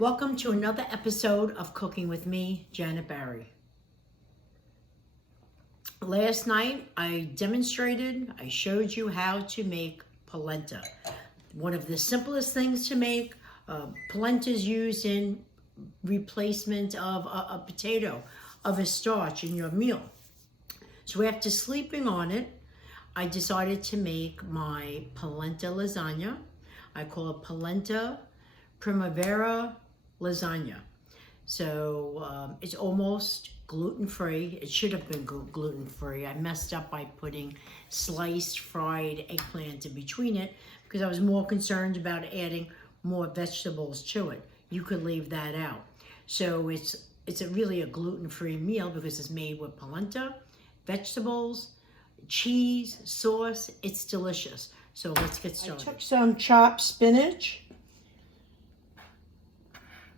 Welcome to another episode of Cooking with me, Janet Bari. Last night I showed you how to make polenta. One of the simplest things to make. Polenta is used in replacement of a potato, of a starch in your meal. So after sleeping on it, I decided to make my polenta lasagna. I call it Polenta Primavera Lasagna. So it's almost gluten-free. It should have been gluten-free. I messed up by putting sliced fried eggplant in between it because I was more concerned about adding more vegetables to it. You could leave that out. So it's really a gluten-free meal because it's made with polenta, vegetables, cheese, sauce. It's delicious. So let's get started. I took some chopped spinach.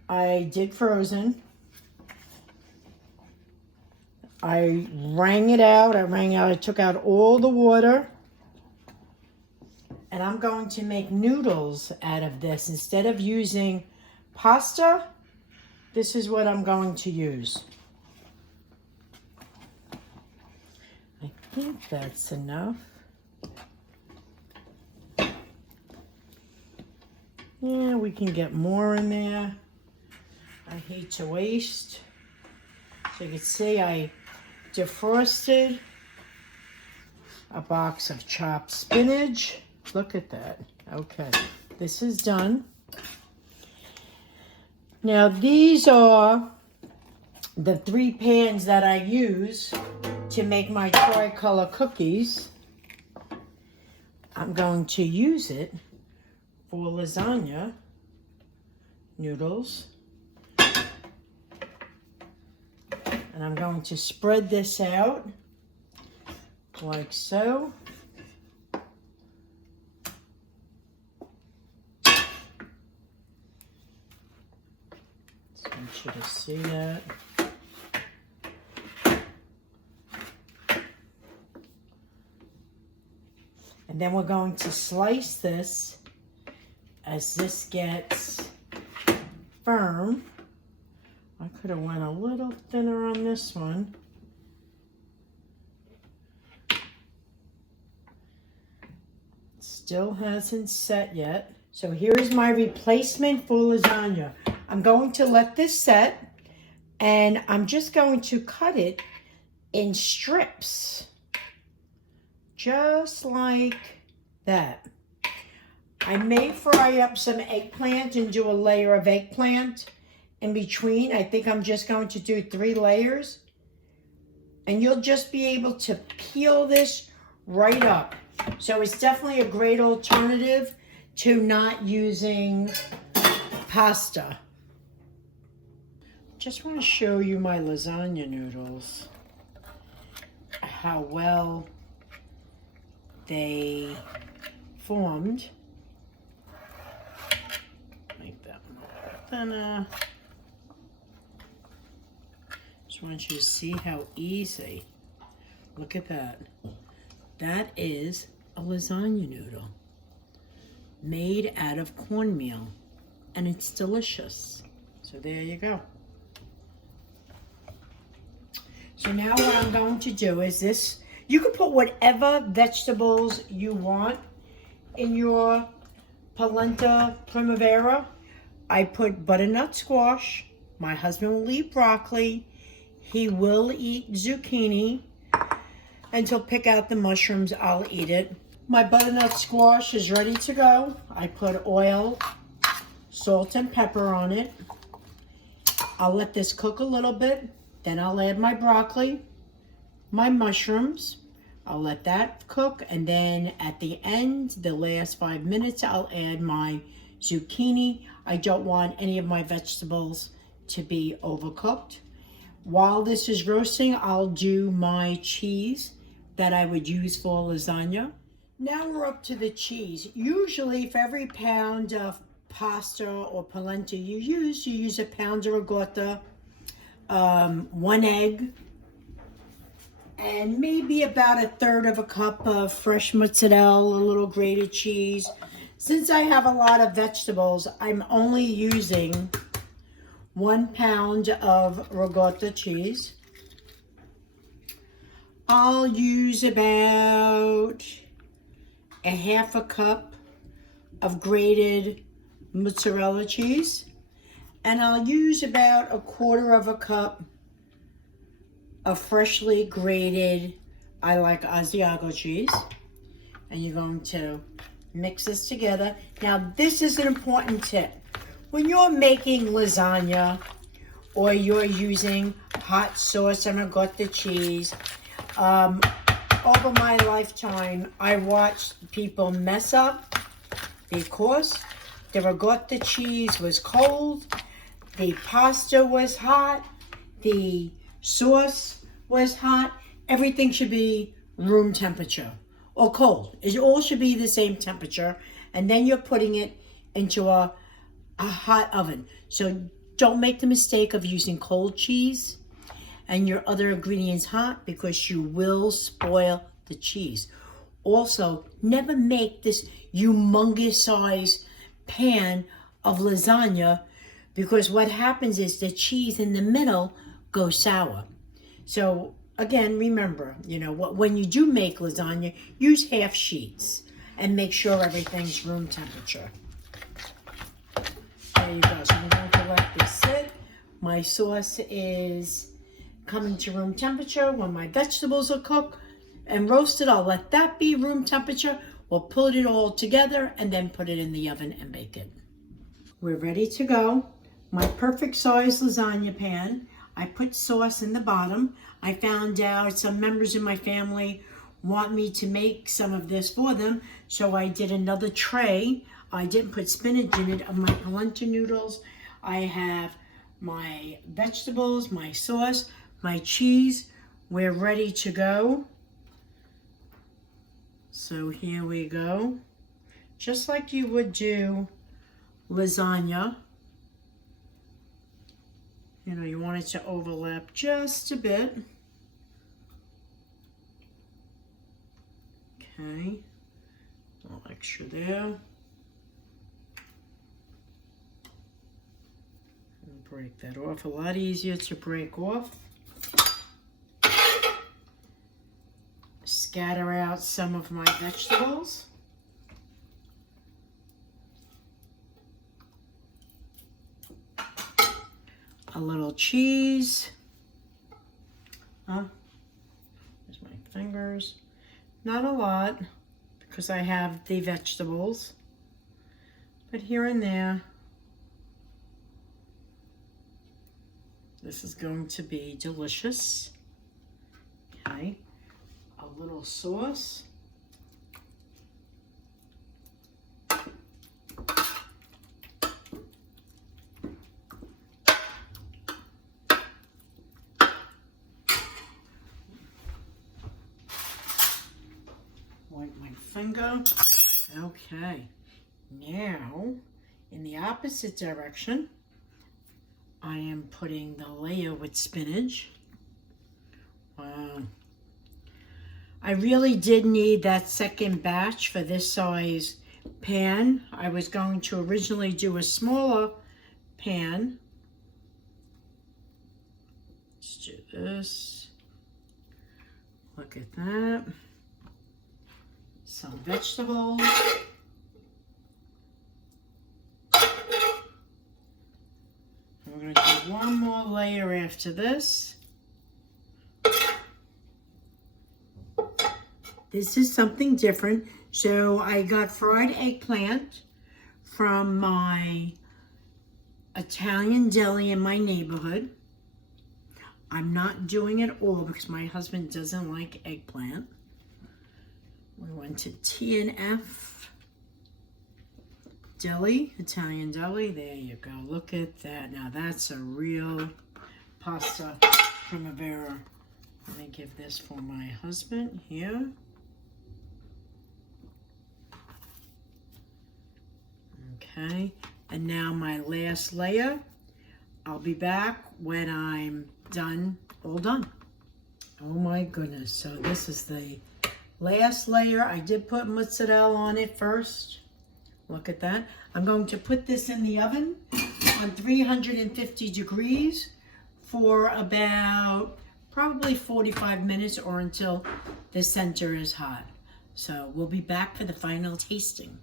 I did frozen. I wrung it out. I took out all the water. And I'm going to make noodles out of this. Instead of using pasta, this is what I'm going to use. I think that's enough. Yeah, we can get more in there. I hate to waste. So you can see I defrosted a box of chopped spinach. Look at that. Okay, this is done. Now these are the 3 pans that I use to make my tricolor cookies. I'm going to use it for lasagna noodles. And I'm going to spread this out like so. Just want you to see that. And then we're going to slice this as this gets firm. I could have went a little thinner on this one. Still hasn't set yet. So here's my replacement for lasagna. I'm going to let this set and I'm just going to cut it in strips. Just like that. I may fry up some eggplant and do a layer of eggplant in between. I think I'm just going to do 3 layers. And you'll just be able to peel this right up. So it's definitely a great alternative to not using pasta. Just want to show you my lasagna noodles. How well they formed. Make that more thinner. Just want you to see how easy. Look at that. That is a lasagna noodle made out of cornmeal, and it's delicious. So there you go. So now what I'm going to do is this. You can put whatever vegetables you want in your polenta primavera. I put butternut squash. My husband will eat broccoli. He will eat zucchini. And he'll pick out the mushrooms. I'll eat it. My butternut squash is ready to go. I put oil, salt, and pepper on it. I'll let this cook a little bit. Then I'll add my broccoli, my mushrooms. I'll let that cook. And then at the end, the last 5 minutes, I'll add my zucchini. I don't want any of my vegetables to be overcooked. While this is roasting, I'll do my cheese that I would use for lasagna. Now we're up to the cheese. Usually for every pound of pasta or polenta you use a pound of ricotta, 1 egg, and maybe about 1/3 of a cup of fresh mozzarella, a little grated cheese. Since I have a lot of vegetables, I'm only using 1 pound of ricotta cheese. I'll use about a 1/2 cup of grated mozzarella cheese. And I'll use about a 1/4 cup of freshly grated, I like asiago cheese. And you're going to mix this together. Now, this is an important tip. When you're making lasagna or you're using hot sauce and ricotta cheese, over my lifetime, I watched people mess up because the ricotta cheese was cold, the pasta was hot, the sauce was hot. Everything should be room temperature or cold. It all should be the same temperature, and then you're putting it into a hot oven. So don't make the mistake of using cold cheese and your other ingredients hot, because you will spoil the cheese. Also, never make this humongous size pan of lasagna, because what happens is the cheese in the middle goes sour. So again, remember, when you do make lasagna, use half sheets and make sure everything's room temperature. There you go. So I'm going to let this sit. My sauce is coming to room temperature. When my vegetables are cooked and roasted, I'll let that be room temperature. We'll put it all together and then put it in the oven and bake it. We're ready to go. My perfect size lasagna pan. I put sauce in the bottom. I found out some members in my family want me to make some of this for them, so I did another tray. I didn't put spinach in it, of my polenta noodles. I have my vegetables, my sauce, my cheese. We're ready to go. So here we go. Just like you would do lasagna. You want it to overlap just a bit. Okay, a little extra there. And break that off. A lot easier to break off. Scatter out some of my vegetables. A little cheese. There's my fingers. Not a lot, because I have the vegetables, but here and there. This is going to be delicious. Okay, a little sauce. Wipe my finger. Okay, now in the opposite direction, I am putting the layer with spinach. Wow. I really did need that second batch for this size pan. I was going to originally do a smaller pan. Let's do this. Look at that. Some vegetables. And we're going to do one more layer after this. This is something different. So I got fried eggplant from my Italian deli in my neighborhood. I'm not doing it all because my husband doesn't like eggplant. We went to T&F Deli, Italian Deli. There you go. Look at that. Now that's a real pasta Primavera. Let me give this for my husband here. Okay. And now my last layer. I'll be back when I'm done, all done. Oh my goodness. So this is the last layer. I did put mozzarella on it first. Look at that. I'm going to put this in the oven on 350 degrees for about probably 45 minutes or until the center is hot. So we'll be back for the final tasting.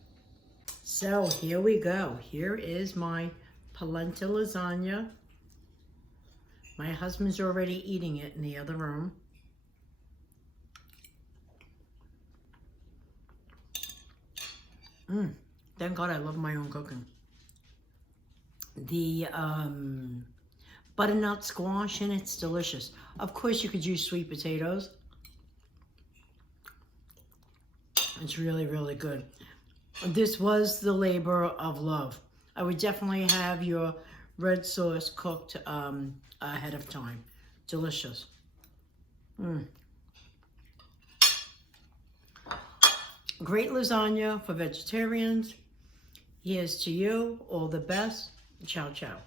So here we go. Here is my polenta lasagna. My husband's already eating it in the other room. Thank God I love my own cooking. The butternut squash in it's delicious. Of course you could use sweet potatoes. It's really, really good. This was the labor of love. I would definitely have your red sauce cooked ahead of time. Delicious. Great lasagna for vegetarians. Here's to you. All the best. Ciao, ciao.